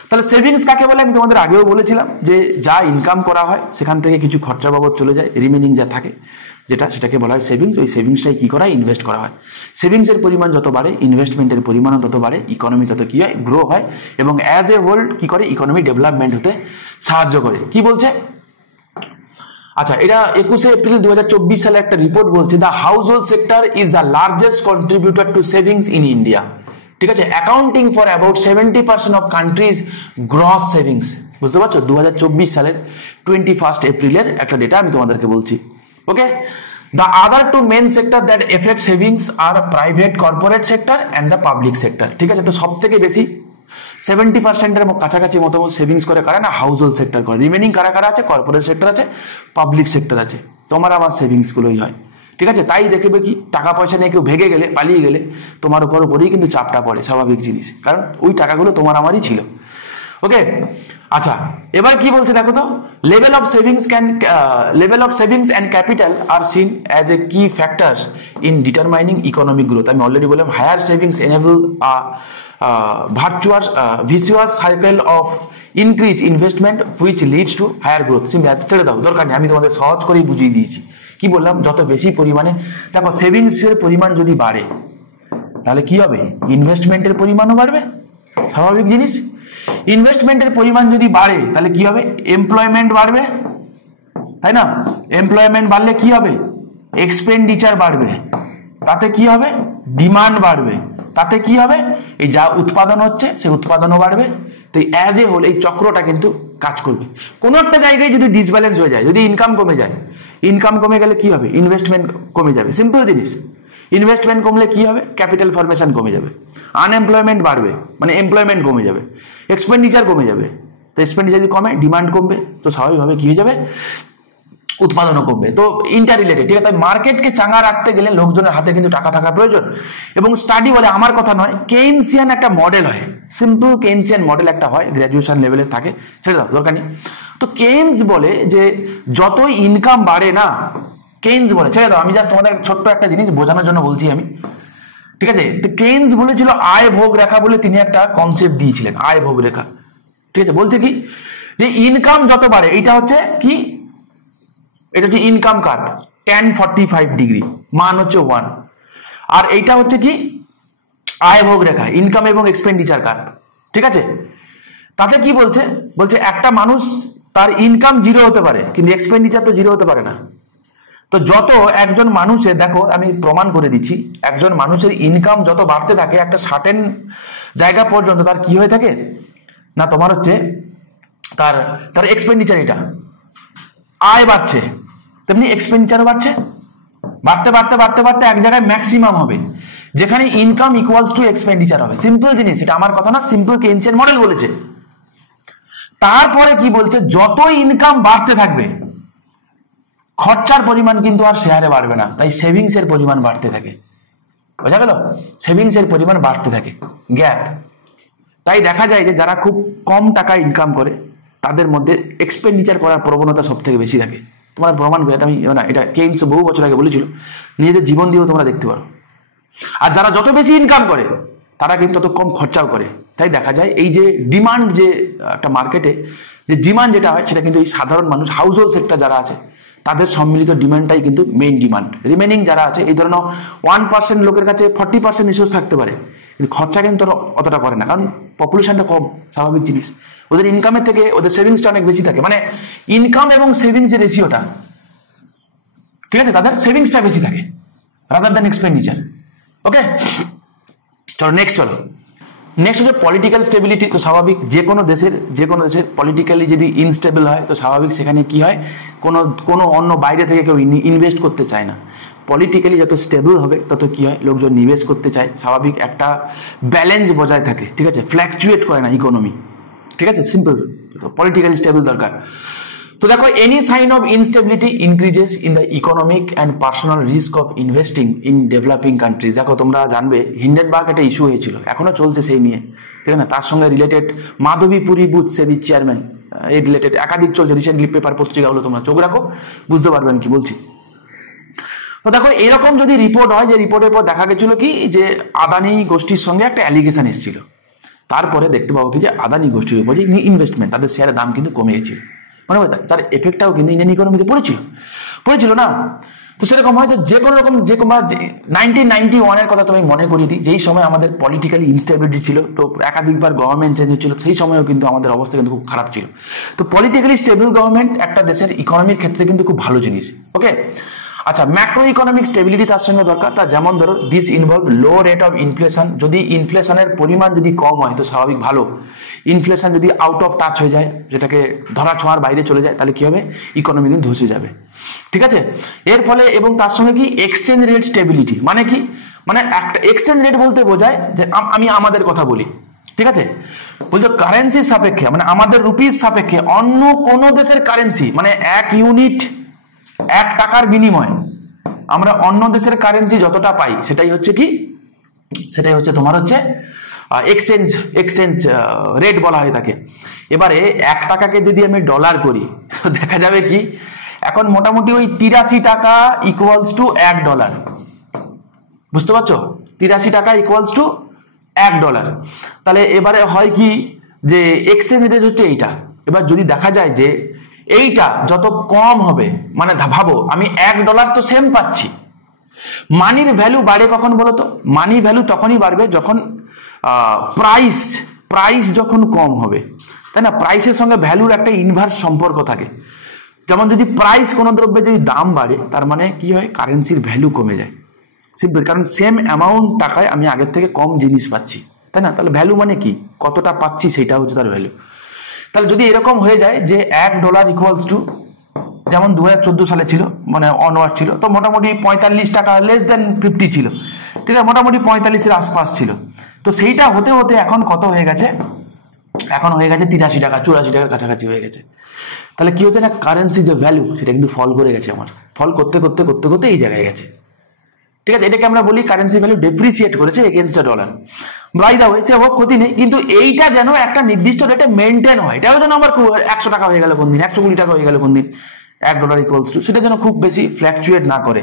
তাহলে সেভিংস কাকে বলে? আমি তোমাদের আগেও বলেছিলাম যে যা ইনকাম করা হয় সেখান থেকে কিছু খরচা বাবদ চলে যায়, রিমেনিং যা থাকে সেটাকে বলা হয় সেভিংস। ওই সেভিংসটাই কি করা হয়, ইনভেস্ট করা হয়। সেভিংসের পরিমাণ যত বাড়ে, ইনভেস্টমেন্টের পরিমাণও তত বাড়ে, ইকোনমি তত কি হয়, গ্রো হয়, এবং অ্যাজ এ হোল কি করে, ইকোনমি ডেভেলপমেন্ট হতে সাহায্য করে। কি বলছে? আচ্ছা, এটা 21 এপ্রিল 2024 সালে একটা রিপোর্ট বলছে, the house hold sector is the largest contributor two savings in India, ঠিক আছে? Accounting for about 70% of countries gross savings. বুঝতে পারছো? 2024 সালের 21 এপ্রিলের একটা ডেটা আমি তোমাদেরকে বলছি। Okay, the other two main sector that affect savings are private corporate sector and the public sector, ঠিক আছে? তো সব থেকে বেশি 70%-এর কাছাকাছি মতো সেভিংস করে কারা না, হাউস হোল্ড সেক্টর করে। রিমেনিং কারা কারা আছে, কর্পোরেট সেক্টর আছে, পাবলিক সেক্টর আছে। তোমার আমার সেভিংস গুলোই হয়, ঠিক আছে? তাই দেখবে কি, টাকা পয়সা নিয়ে কেউ ভেগে গেলে, পালিয়ে গেলে, তোমার উপরেই কিন্তু চাপটা পড়ে, স্বাভাবিক জিনিস, কারণ ওই টাকাগুলো তোমার আমারই ছিল। ওকে, আচ্ছা, এবার কি বলছে দেখো তো, level of savings and capital are seen as a key factors in determining economic growth. আমি অলরেডি বললাম, higher savings enable vicious cycle of increased investment which leads to higher growth। ছেড়ে দাও, দরকার নেই, আমি তোমাদের সহজ করেই বুঝিয়ে দিয়েছি। কি বললাম, যত বেশি পরিমাণে দেখো সেভিংসের পরিমাণ যদি বাড়ে, তাহলে কি হবে, ইনভেস্টমেন্টের পরিমাণও বাড়বে, স্বাভাবিক জিনিস। ইনভেস্টমেন্টের পরিমাণ যদি বাড়ে তাহলে কি হবে, এমপ্লয়মেন্ট বাড়বে, তাই না? এমপ্লয়মেন্ট বাড়লে কি হবে, এক্সপেন্ডিচার বাড়বে, তাতে কি হবে, ডিমান্ড বাড়বে, তাতে কি হবে, এই যা উৎপাদন হচ্ছে সেই উৎপাদনও বাড়বে। তো অ্যাজ এ হোল এই চক্রটা কিন্তু কাজ করবে। কোনো একটা জায়গায় যদি ডিসব্যালেন্স হয়ে যায়, যদি ইনকাম কমে যায়, ইনকাম কমে গেলে কি হবে, ইনভেস্টমেন্ট কমে যাবে, সিম্পল জিনিস। ইনভেস্টমেন্ট কমলে কি হবে, ক্যাপিটাল ফরমেশন কমে যাবে, আনএমপ্লয়মেন্ট বাড়বে, মানে এমপ্লয়মেন্ট কমে যাবে, এক্সপেন্ডিচার কমে যাবে। তো এক্সপেন্ডিচার যদি কমে, ডিমান্ড কমবে, তো স্বাভাবিকভাবে কি হয়ে যাবে, উৎপাদনও কমবে। তো ইন্টার রিলেটেড, ঠিক আছে? তাই মার্কেটকে চাঙ্গা রাখতে গেলে লোকজনের হাতে কিন্তু টাকা থাকা প্রয়োজন। এবং স্টাডি বলে, আমার কথা নয়, কেইনসিয়ান একটা মডেল হয়, সিম্পল কেইনসিয়ান মডেল একটা হয়, গ্র্যাজুয়েশন লেভেলের থাকে, ছেড়ে দাও, দরকার নেই। তো কেইনস বলে যে যতই ইনকাম বাড়ে না, কেইনস বলে, ছেড়ে দাও, আমি জাস্ট তোমাদের ছোট্ট একটা জিনিস বোঝানোর জন্য বলছি আমি, ঠিক আছে? তো কেইনস বলেছিল আয় ভোগ রেখা বলে তিনি একটা কনসেপ্ট দিয়েছিলেন, আয় ভোগ রেখা, ঠিক আছে? বলছে কি, যে ইনকাম যত বাড়ে, এটা হচ্ছে কি, এটা হচ্ছে ইনকাম কার্ভ, tan 45 ডিগ্রি, মান হচ্ছে 1। আর এইটা হচ্ছে কি, আয় ভোগ রেখা, ইনকাম এবং এক্সপেন্ডিচার কার্ভ, ঠিক আছে? তাতে কি বলছে, বলছে একটা মানুষ তার ইনকাম জিরো হতে পারে কিন্তু এক্সপেন্ডিচার তো জিরো হতে পারে না। তো যত একজন মানুষের, দেখো আমি প্রমাণ করে দিচ্ছি, একজন মানুষের ইনকাম যত বাড়তে থাকে একটা সার্টেন জায়গা পর্যন্ত তার কি হয়ে থাকে না, তোমার হচ্ছে তার তার এক্সপেন্ডিচার, এটা আয় বাড়ছে তেমনি এক্সপেন্ডিচারও বাড়ছে, বাড়তে বাড়তে বাড়তে বাড়তে এক জায়গায় ম্যাক্সিমাম হবে যেখানে ইনকাম ইকুয়ালস টু এক্সপেন্ডিচার হবে। সিম্পল জিনিস, এটা আমার কথা না, সিম্পল কেইনসিয়ান মডেল বলেছে। তারপরে কি বলছে, যত ইনকাম বাড়তে থাকবে খরচার পরিমাণ কিন্তু আর শেয়ারে বাড়বে না, তাই সেভিংস এর পরিমাণ বাড়তে থাকে। বোঝা গেল? সেভিংস এর পরিমাণ বাড়তে থাকে, গ্যাপ। তাই দেখা যায় যে যারা খুব কম টাকা ইনকাম করে তাদের মধ্যে এক্সপেন্ডিচার করার প্রবণতা সব থেকে বেশি থাকে। তোমার প্রমাণ করে, এটা আমি না, এটা কেইনস বহু বছর আগে বলেছিল, নিজেদের জীবন দিয়েও তোমরা দেখতে পারো। আর যারা যত বেশি ইনকাম করে তারা কিন্তু তত কম খরচাও করে। তাই দেখা যায় এই যে ডিমান্ড, যে একটা মার্কেটে যে ডিমান্ড যেটা হয় সেটা কিন্তু এই সাধারণ মানুষ, হাউস হোল্ড সেক্টর যারা আছে তাদের সম্মিলিত ডিমান্ডটাই কিন্তু মেইন ডিমান্ড। রিমেনিং যারা আছে, এই ধরনের 1% লোকের কাছে 40% রিসোর্স থাকতে পারে, কিন্তু খরচা কিন্তু অতটা করে না, কারণ পপুলেশনটা কম, স্বাভাবিক জিনিস। ওদের ইনকামের থেকে ওদের সেভিংসটা অনেক বেশি থাকে, মানে ইনকাম এবং সেভিংস যে রেশিওটা, ঠিক আছে, তাদের সেভিংসটা বেশি থাকে রাদার দ্যান এক্সপেন্ডিচার। ওকে, চলো নেক্সট হচ্ছে পলিটিক্যাল স্টেবিলিটি। তো স্বাভাবিক যে কোনো দেশের পলিটিক্যালি যদি ইনস্টেবল হয় তো স্বাভাবিক সেখানে কি হয়, কোনো অন্য বাইরে থেকে কেউ ইনভেস্ট করতে চায় না। পলিটিক্যালি যত স্টেবল হবে তত কি হয়, লোকজন নিবেশ করতে চায়, স্বাভাবিক একটা ব্যালেন্স বজায় থাকে, ঠিক আছে, ফ্ল্যাকচুয়েট করে না ইকোনমি, ঠিক আছে, সিম্পল। তো পলিটিক্যালি স্টেবল দরকার। তো দেখো, any sign of instability increases in the economic and personal risk of investing in developing countries. দেখো তোমরা জানবে হিন্ডেনবার্গ একটা ইস্যু হয়েছিল, এখনো চলছে সেই নিয়ে, ঠিক আছে। তার সঙ্গে রিলেটেড মাধবীপুরী বুথ সেবি চেয়ারম্যান, এই রিলেটেড একাধিক চলছে, রিসেন্টলি পেপার পত্রিকাগুলো তোমরা চোখ রাখো, বুঝতে পারবে আমি কি বলছি। তো দেখো এরকম যদি রিপোর্ট হয়, যে রিপোর্টের পর দেখা গেছিল কি, যে আদানি গোষ্ঠীর সঙ্গে একটা অ্যালিগেশন এসেছিল, তারপরে দেখতে পাবো কি যে আদানি গোষ্ঠীর উপর যে ইনভেস্টমেন্ট, তাদের শেয়ারের দাম কিন্তু কমে গেছিল, মনে হয় তার এফেক্টটাও কিন্তু ইন্ডিয়ান ইকোনমিতে পড়েছিল না। তো সেরকম হয়তো যে কোনো রকম, যে কোনো 1991 কথা তুমি মনে করিয়ে দিই, যেই সময় আমাদের পলিটিক্যালি ইনস্টেবিলিটি ছিল, তো একাধিকবার গভর্নমেন্ট চেঞ্জ হচ্ছিল, সেই সময়ও কিন্তু আমাদের অবস্থা কিন্তু খুব খারাপ ছিল। তো পলিটিক্যালি স্টেবল গভর্নমেন্ট একটা দেশের ইকোনমির ক্ষেত্রে কিন্তু খুব ভালো জিনিস। ওকে, আচ্ছা, ম্যাক্রো ইকোনমিক স্টেবিলিটি তার সঙ্গে দরকার। তা যেমন ধরো, this involve low rate of inflation. যদি ইনফ্লেশনের পরিমাণ যদি কম হয় তো স্বাভাবিক ভালো। ইনফ্লেশন যদি আউট অফ টাচ হয়ে যায়, যেটাকে ধরা ছোঁয়ার বাইরে চলে যায়, তাহলে কি হবে, ইকোনমি কিন্তু ধসে যাবে, ঠিক আছে। এর ফলে, এবং তার সঙ্গে কি, এক্সচেঞ্জ রেট স্টেবিলিটি। মানে কি, মানে একটা এক্সচেঞ্জ রেট বলতে বোঝায় যে আমি আমাদের কথা বলি, ঠিক আছে, বলছো কারেন্সির সাপেক্ষে, মানে আমাদের রুপির সাপেক্ষে অন্য কোন দেশের কারেন্সি, মানে 1 ইউনিট 1 টাকার বিনিময়ে আমরা অন্য দেশের কারেন্সি যতটা পাই, সেটাই হচ্ছে কি, সেটাই হচ্ছে তোমার হচ্ছে এক্সচেঞ্জ রেট বলা হয় তাকে। এবারে 1 টাকাকে যদি আমি ডলার করি, তো দেখা যাবে কি, এখন মোটামুটি ওই 83 টাকা ইকুয়ালস টু $1। বুঝতে পারছো, 83 টাকা ইকুয়ালস টু $1। তাহলে এবারে হয় কি, যে এক্সচেঞ্জ রেট হচ্ছে এইটা। এবার যদি দেখা যায় যে এইটা যত কম হবে, মানে ভাবো আমি $1 তো সেম পাচ্ছি, মানির ভ্যালু বাড়ে কখন বলো তো? মানি ভ্যালু তখনই বাড়বে যখন প্রাইস যখন কম হবে, তাই না? প্রাইসের সঙ্গে ভ্যালুর একটা ইনভার্স সম্পর্ক থাকে। যেমন যদি প্রাইস কোনো দ্রব্যের যদি দাম বাড়ে, তার মানে কি হয়, কারেন্সির ভ্যালু কমে যায়। সিম্পল, কারণ সেম অ্যামাউন্ট টাকায় আমি আগের থেকে কম জিনিস পাচ্ছি, তাই না? তাহলে ভ্যালু মানে কি, কতটা পাচ্ছি সেটা হচ্ছে তার ভ্যালু। তাহলে যদি এরকম হয়ে যায় যে $1 ইকুয়ালস টু, যেমন 2014 সালে ছিল, মানে অনওয়ার্ড ছিল, তো মোটামুটি 45 টাকা, লেস দেন 50 ছিল, ঠিক আছে, মোটামুটি 45-এর আশপাশ ছিল। তো সেইটা হতে হতে এখন কত হয়ে গেছে, এখন হয়ে গেছে 83 টাকা, 84 টাকার কাছাকাছি হয়ে গেছে। তাহলে কি হচ্ছে না, কারেন্সি যে ভ্যালু সেটা কিন্তু ফল করে গেছে, আমার ফল করতে করতে করতে করতে এই জায়গায় গেছে, ঠিক আছে। এটাকে আমরা বলি কারেন্সি ভ্যালু ডেপ্রিসিয়েট করেছে against the dollar. By the way, সে হোক, ক্ষতি নেই, কিন্তু এইটা যেন একটা নির্দিষ্ট রেটে মেনটেন হয়। এটাও যেন আমার 100 টাকা হয়ে গেল কোন দিন, 120 টাকা হয়ে গেল কোন দিন, $1 ইকুয়ালস টু, সেটা যেন খুব বেশি ফ্ল্যাকচুয়েট না করে,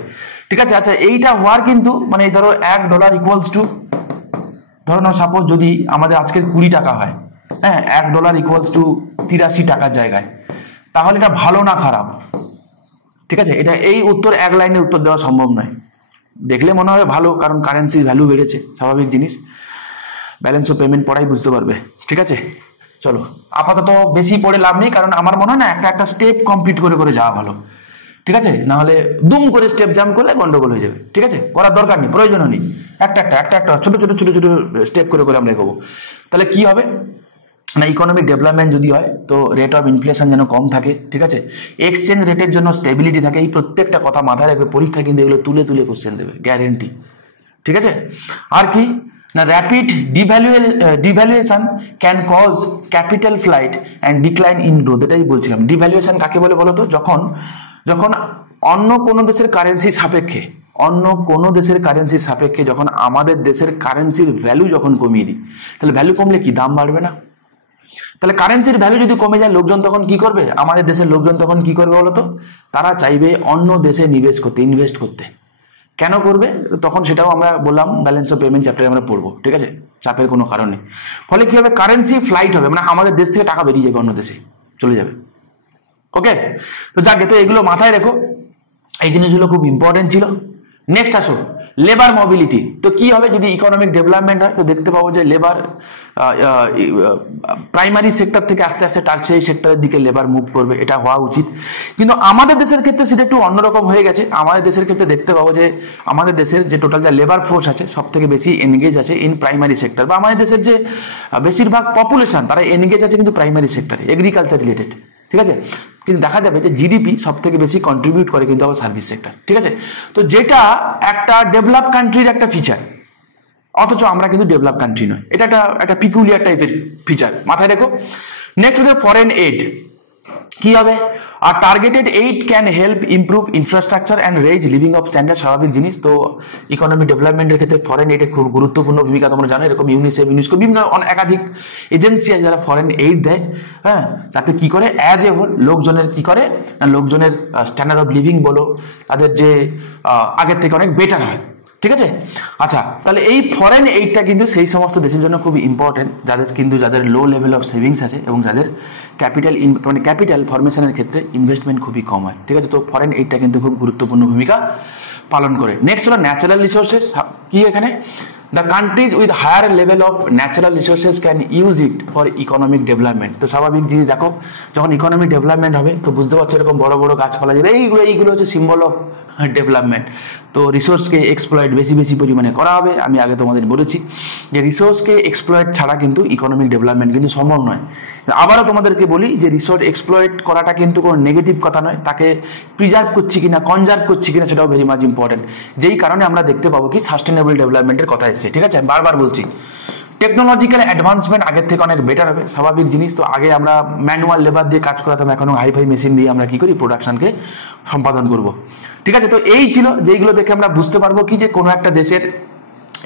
ঠিক আছে। আচ্ছা, এইটা হওয়ার কিন্তু, মানে এই ধরো $1 ইকুয়ালস টু, ধরো না, সাপোজ যদি আমাদের আজকের 20 টাকা হয়, হ্যাঁ, $1 ইকুয়ালস টু 83 টাকার জায়গায়, তাহলে এটা ভালো না খারাপ, ঠিক আছে। এটা এই উত্তর এক লাইনে উত্তর দেওয়া সম্ভব নয়। দেখলে মনে হবে ভালো, কারণ কারেন্সির ভ্যালু বেড়েছে, স্বাভাবিক জিনিস। ব্যালেন্স অফ পেমেন্ট পড়াই বুঝতে পারবে, ঠিক আছে। চলো, আপাতত বেশি পড়ে লাভ নেই, কারণ আমার মনে হয় না, একটা স্টেপ কমপ্লিট করে করে যাওয়া ভালো, ঠিক আছে, না হলে দুম করে স্টেপ জাম্প করলে গন্ডগোল হয়ে যাবে। ঠিক আছে, করার দরকার নেই, প্রয়োজনও নেই। একটা ছোট ছোট ছোট ছোট স্টেপ করে করে আমরা এগোবো। তাহলে কি হবে না, ইকোনমিক ডেভেলপমেন্ট যদি হয় তো রেট অফ ইনফ্লেশন যেন কম থাকে। ঠিক আছে, এক্সচেঞ্জ রেটের জন্য স্টেবিলিটি থাকে। এই প্রত্যেকটা কথা মাথায় রাখবে, পরীক্ষা কিন্তু এগুলো তুলে তুলে কোশ্চেন দেবে, গ্যারেন্টি। ঠিক আছে, আর কি না, rapid devaluation can cause capital flight and decline in growth. এটাই বলছিলাম, ডিভ্যালুয়েশন কাকে বলে বলো তো? যখন অন্য কোনো দেশের কারেন্সি সাপেক্ষে যখন আমাদের দেশের কারেন্সির ভ্যালু যখন কমিয়ে দিই, তাহলে ভ্যালু কমলে কি দাম বাড়বে না? তাহলে কারেন্সির ভ্যালু যদি কমে যায়, লোকজন তখন কি করবে? আমাদের দেশের লোকজন তখন কি করবে বলতো? তারা চাইবে অন্য দেশে ইনভেস্ট করতে। কেন করবে তখন? সেটাও আমরা বললাম ব্যালেন্স অফ পেমেন্ট চ্যাপ্টারে আমরা পড়বো। ঠিক আছে, চাপের কোনো কারণ নেই। ফলে কি হবে? কারেন্সি ফ্লাইট হবে, মানে আমাদের দেশ থেকে টাকা বেরিয়ে যাবে, অন্য দেশে চলে যাবে। ওকে, তো যাকে, তো এগুলো মাথায় রেখো, এই জিনিসগুলো খুব ইম্পর্টেন্ট ছিল। নেক্সট আসো, লেবার মোবিলিটি। তো কি হবে যদি ইকোনমিক ডেভেলপমেন্ট হয়? তো দেখতে পাবো যে লেবার প্রাইমারি সেক্টর থেকে আস্তে আস্তে টার্সিয়ারি সেক্টরের দিকে লেবার মুভ করবে, এটা হওয়া উচিত। কিন্তু আমাদের দেশের ক্ষেত্রে সেটা একটু অন্যরকম হয়ে গেছে। আমাদের দেশের ক্ষেত্রে দেখতে পাবো যে আমাদের দেশের যে টোটাল যা লেবার ফোর্স আছে, সব থেকে বেশি এনগেজ আছে ইন প্রাইমারি সেক্টর, বা আমাদের দেশের যে বেশিরভাগ পপুলেশন তারা এনগেজ আছে কিন্তু প্রাইমারি সেক্টরে, এগ্রিকালচার রিলেটেড। ঠিক আছে, কিন্তু দেখা যাবে যে জিডিপি সব থেকে বেশি কন্ট্রিবিউট করে কিন্তু আবার সার্ভিস সেক্টর। ঠিক আছে, তো যেটা একটা ডেভেলপ কান্ট্রির একটা ফিচার, অথচ আমরা কিন্তু ডেভেলপ কান্ট্রি নয়। এটা একটা পিকুলিয়ার টাইপের ফিচার, মাথায় রেখো। নেক্সট হচ্ছে ফরেন এইড। কি হবে? আর targeted aid can help improve infrastructure and raise living of standard, স্বাভাবিক জিনিস। তো ইকোনমিক ডেভেলপমেন্টের ক্ষেত্রে ফরেন এইডের খুব গুরুত্বপূর্ণ ভূমিকা, তোমরা জানো। এরকম ইউনিসেফ, ইউনেস্কো, বিভিন্ন একাধিক এজেন্সি আছে যারা ফরেন এইড দেয়। হ্যাঁ, তাতে কি করে অ্যাজ এ হোল লোকজনের কি করে না, লোকজনের স্ট্যান্ডার্ড অফ লিভিং বলো, তাদের যে আগের থেকে অনেক বেটার হয়। ঠিক আছে, আচ্ছা, তাহলে এই ফরেন এইডটা কিন্তু সেই সমস্ত দেশের জন্য খুবই ইম্পর্টেন্ট যাদের লো লেভেল অফ সেভিংস আছে এবং যাদের ক্যাপিটাল ফরমেশনের ক্ষেত্রে ইনভেস্টমেন্ট খুবই কম হয়। ঠিক আছে, তো ফরেন এইডটা কিন্তু খুব গুরুত্বপূর্ণ ভূমিকা পালন করে। নেক্সট হলো ন্যাচারাল রিসোর্সেস। কি এখানে? The countries with higher level of natural resources can use it for economic development. তো স্বাভাবিক জিনিস, দেখো যখন ইকোনমিক ডেভেলপমেন্ট হবে তো বুঝতে পারছো এরকম বড় বড় গাছপালা, এইগুলো হচ্ছে সিম্বল অফ ডেভেলপমেন্ট। তো রিসোর্সকে এক্সপ্লয়েট বেশি পরিমাণে করা হবে। আমি আগে তোমাদের বলেছি যে রিসোর্সকে এক্সপ্লয়েট ছাড়া কিন্তু ইকোনমিক ডেভেলপমেন্ট কিন্তু সম্ভব নয়। আবারও তোমাদেরকে বলি যে রিসোর্স এক্সপ্লয়েট করাটা কিন্তু কোনো নেগেটিভ কথা নয়, তাকে প্রিজার্ভ করছি কিনা, কনজার্ভ করছি কিনা, সেটাও ভেরি মাচ ইম্পর্টেন্ট। যেই কারণে আমরা দেখতে পাবো কি সাস্টেনেবল ডেভেলপমেন্টের কথা এসেছে। ঠিক আছে, আমি বারবার বলছি টেকনোলজিক্যাল অ্যাডভান্সমেন্ট আগের থেকে অনেক বেটার হবে, স্বাভাবিক জিনিস। তো আগে আমরা ম্যানুয়াল লেবার দিয়ে কাজ করাতাম, এখন হাইফাই মেশিন দিয়ে আমরা কি করি, প্রোডাকশনকে সম্পাদন করব। ঠিক আছে, তো এই ছিল যেইগুলো দেখে আমরা বুঝতে পারবো কি যে কোনো একটা দেশের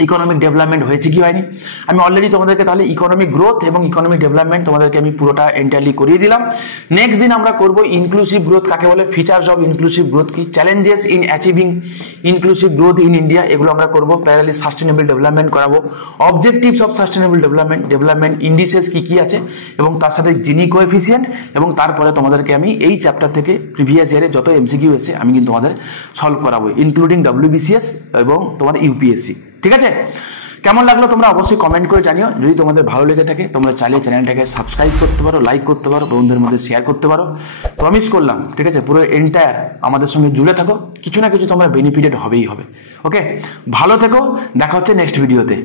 ইকোনমিক ডেভেলপমেন্ট হয়েছে কি হয়নি। আমি অলরেডি তোমাদেরকে তাহলে ইকোনমিক গ্রোথ এবং ইকোনমিক ডেভেলপমেন্ট তোমাদেরকে আমি পুরোটা এন্টারলি করিয়ে দিলাম। নেক্সট দিন আমরা করব ইনক্লুসিভ গ্রোথ কাকে বলে, ফিচার্স অফ ইনক্লুসিভ গ্রোথ কি, challenges in achieving inclusive growth in India, এগুলো আমরা করবো। প্যারালি সাস্টেনেবল ডেভেলপমেন্ট করাবো, objectives of sustainable development indices কি আছে এবং তার সাথে জিনি কোএফিসিয়েন্ট, এবং তারপরে তোমাদেরকে আমি এই চ্যাপ্টার থেকে প্রিভিয়াস ইয়ারে যত এমসিকিউ এসেছে আমি কিন্তু তোমাদের সলভ করাবো, ইনক্লুডিং WBCS এবং তোমার ইউপিএসসি। ঠিক আছে, কেমন লাগলো তোমরা অবশ্যই কমেন্ট করে জানিও। যদি তোমাদের ভালো লেগে থাকে তোমরা চাইলে চ্যানেলটাকে সাবস্ক্রাইব করতে পারো, লাইক করতে পারো, বন্ধুদের মধ্যে শেয়ার করতে পারো। প্রমিস করলাম, ঠিক আছে, পুরো এন্টায়ার আমাদের সঙ্গে জুড়ে থাকো, কিছু না কিছু তোমরা বেনিফিটেড হবেই হবে। ওকে, ভালো থেকো, দেখা হচ্ছে নেক্সট ভিডিওতে।